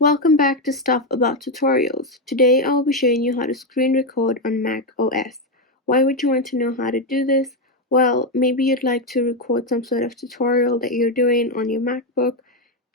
Welcome back to Stuff About Tutorials. Today I'll be showing you how to screen record on Mac OS. Why would you want to know how to do this? Well, maybe you'd like to record some sort of tutorial that you're doing on your MacBook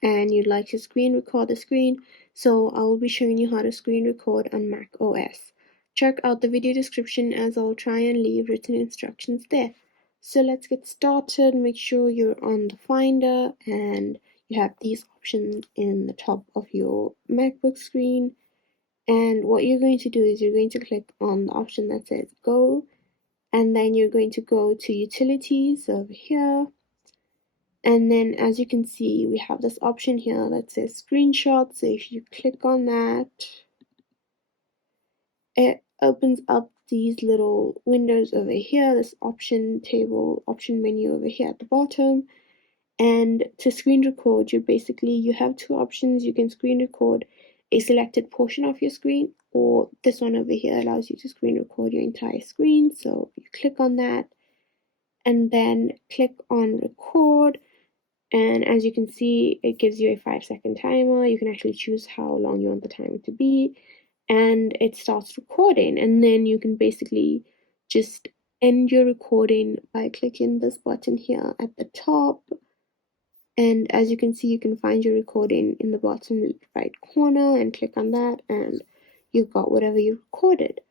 and you'd like to screen record the screen, so I will be showing you how to screen record on Mac OS. Check out the video description as I'll try and leave written instructions there. So let's get started. Make sure you're on the Finder and you have these options in the top of your MacBook screen. And what you're going to do is you're going to click on the option that says Go, and then you're going to go to Utilities over here. And then as you can see, we have this option here that says Screenshot. So if you click on that, it opens up these little windows over here, this option table, option menu over here at the bottom. And to screen record, you have two options. You can screen record a selected portion of your screen, or this one over here allows you to screen record your entire screen. So you click on that and then click on record. And as you can see, it gives you a 5-second timer. You can actually choose how long you want the timer to be, and it starts recording. And then you can basically just end your recording by clicking this button here at the top. And as you can see, you can find your recording in the bottom right corner and click on that, and you've got whatever you recorded.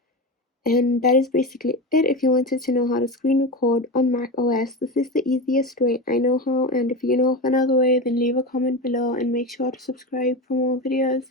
And that is basically it. If you wanted to know how to screen record on Mac OS, this is the easiest way I know how. And if you know of another way, then leave a comment below and make sure to subscribe for more videos.